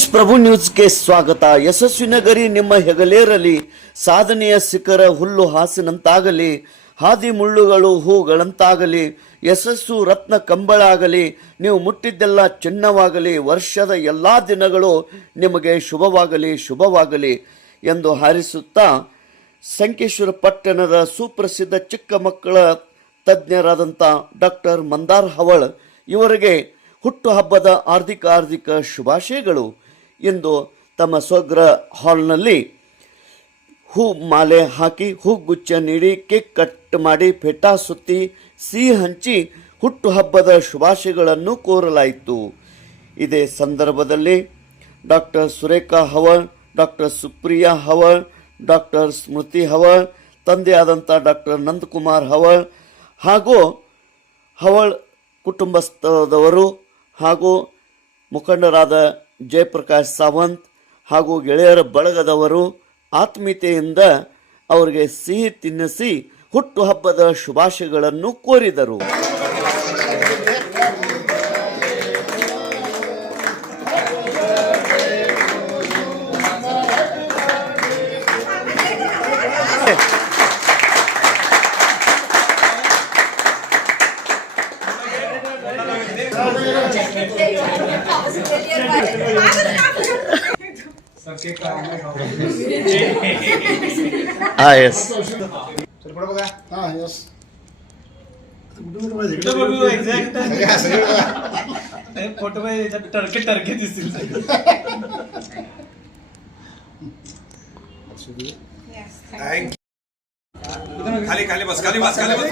ತೇಜ್ ಪ್ರಭು ನ್ಯೂಸ್ಗೆ ಸ್ವಾಗತ. ಯಶಸ್ವಿನಗರಿ ನಿಮ್ಮ ಹೆಗಲೇರಲಿ, ಸಾಧನೆಯ ಶಿಖರ ಹುಲ್ಲು ಹಾಸಿನಂತಾಗಲಿ, ಹಾದಿ ಮುಳ್ಳುಗಳು ಹೂಗಳಂತಾಗಲಿ, ಯಶಸ್ಸು ರತ್ನ ಕಂಬಳಾಗಲಿ, ನೀವು ಮುಟ್ಟಿದ್ದೆಲ್ಲ ಚಿನ್ನವಾಗಲಿ, ವರ್ಷದ ಎಲ್ಲ ದಿನಗಳು ನಿಮಗೆ ಶುಭವಾಗಲಿ ಶುಭವಾಗಲಿ ಎಂದು ಹಾರೈಸುತ್ತಾ ಸಂಕೇಶ್ವರ ಪಟ್ಟಣದ ಸುಪ್ರಸಿದ್ಧ ಚಿಕ್ಕ ಮಕ್ಕಳ ತಜ್ಞರಾದಂಥ ಡಾಕ್ಟರ್ ಮಂದಾರ್ ಹವಳ್ ಇವರಿಗೆ ಹುಟ್ಟುಹಬ್ಬದ ಹಾರ್ದಿಕ ಶುಭಾಶಯಗಳು. ಇಂದು ತಮ್ಮ ಸ್ವಗ್ರಹ ಹಾಲ್ನಲ್ಲಿ ಹೂ ಮಾಲೆ ಹಾಕಿ ಹೂಗುಚ್ಛ ನೀಡಿ ಕೇಕ್ ಕಟ್ ಮಾಡಿ ಪೆಟಾ ಸುತ್ತಿ ಸಿಹಿ ಹಂಚಿ ಹುಟ್ಟುಹಬ್ಬದ ಶುಭಾಶಯಗಳನ್ನು ಕೋರಲಾಯಿತು. ಇದೇ ಸಂದರ್ಭದಲ್ಲಿ doctor Surekha Haval, doctor Supriya Haval, doctor Smriti Haval, ತಂದೆಯಾದಂಥ ಡಾಕ್ಟರ್ ನಂದಕುಮಾರ್ ಹವಳ್ ಹಾಗೂ ಹವಳ್ ಕುಟುಂಬಸ್ಥದವರು ಹಾಗೂ ಮುಖಂಡರಾದ ಜಯಪ್ರಕಾಶ್ ಸಾವಂತ್ ಹಾಗೂ ಗೆಳೆಯರ ಬಳಗದವರು ಆತ್ಮೀಯತೆಯಿಂದ ಅವರಿಗೆ ಸಿಹಿ ತಿನ್ನಿಸಿ ಹುಟ್ಟುಹಬ್ಬದ ಶುಭಾಶಯಗಳನ್ನು ಕೋರಿದರು. Yes. Yes. फोटो में टरके दिसतील. खाली खाली बस खाली बस खाली बस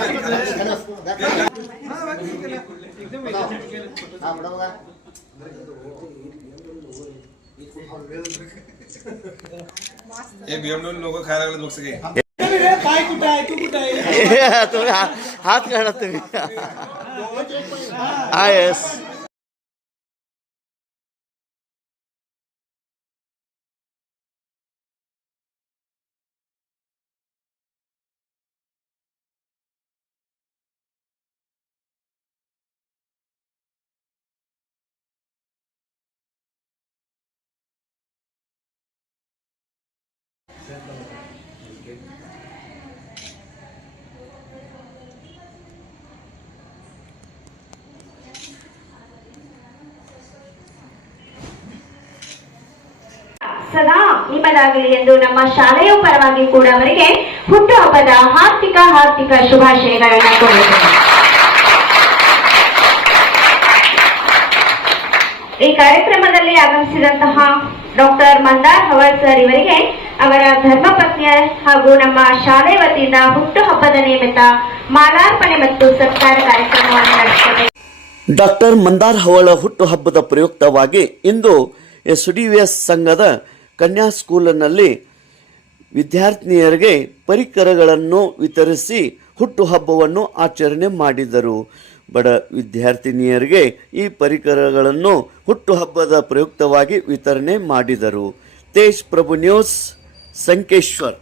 हे बीएमडब्ल्यू लोक खायला लागले बघ सगळे. काय कुठे आहे तू कुठे आहे तुम्ही हात काढा तुम्ही. येस. ಸದಾ ನಿಮ್ಮದಾಗಲಿ ಎಂದು ನಮ್ಮ ಶಾಲೆಯ ಪರವಾಗಿ ಕೂಡ ಅವರಿಗೆ ಹುಟ್ಟುಹಬ್ಬದ ಹಾರ್ದಿಕ ಶುಭಾಶಯಗಳನ್ನು ಕೋರುತ್ತೇನೆ. ಈ ಕಾರ್ಯಕ್ರಮದಲ್ಲಿ ಆಗಮಿಸಿದಂತಹ ಡಾಕ್ಟರ್ ಮಂದಾರ್ ಹವಳ್ ಸರ್ ಇವರಿಗೆ ಅವರ ಧರ್ಮಪತ್ನಿಯ ಹಾಗೂ ನಮ್ಮ ಶಾಲೆ ವತಿಯಿಂದ ಹುಟ್ಟುಹಬ್ಬದ ನಿಮಿತ್ತ ಮಾಲಾರ್ಪಣೆ ಮತ್ತು ಸತ್ಕಾರ ಕಾರ್ಯಕ್ರಮವನ್ನು ನಡೆಸುತ್ತದೆ. ಡಾಕ್ಟರ್ ಮಂದಾರ್ ಹವಳ ಹುಟ್ಟುಹಬ್ಬದ ಪ್ರಯುಕ್ತವಾಗಿ ಇಂದು SDVS ಸಂಘದ ಕನ್ಯಾ ಸ್ಕೂಲಿನಲ್ಲಿ ವಿದ್ಯಾರ್ಥಿನಿಯರಿಗೆ ಪರಿಕರಗಳನ್ನು ವಿತರಿಸಿ ಹುಟ್ಟುಹಬ್ಬವನ್ನು ಆಚರಣೆ ಮಾಡಿದರು. ಬಡ ವಿದ್ಯಾರ್ಥಿನಿಯರಿಗೆ ಈ ಪರಿಕರಗಳನ್ನು ಹುಟ್ಟುಹಬ್ಬದ ಪ್ರಯುಕ್ತವಾಗಿ ವಿತರಣೆ ಮಾಡಿದರು. ತೇಜ್ ಪ್ರಭು ನ್ಯೂಸ್, ಸಂಕೇಶ್ವರ್.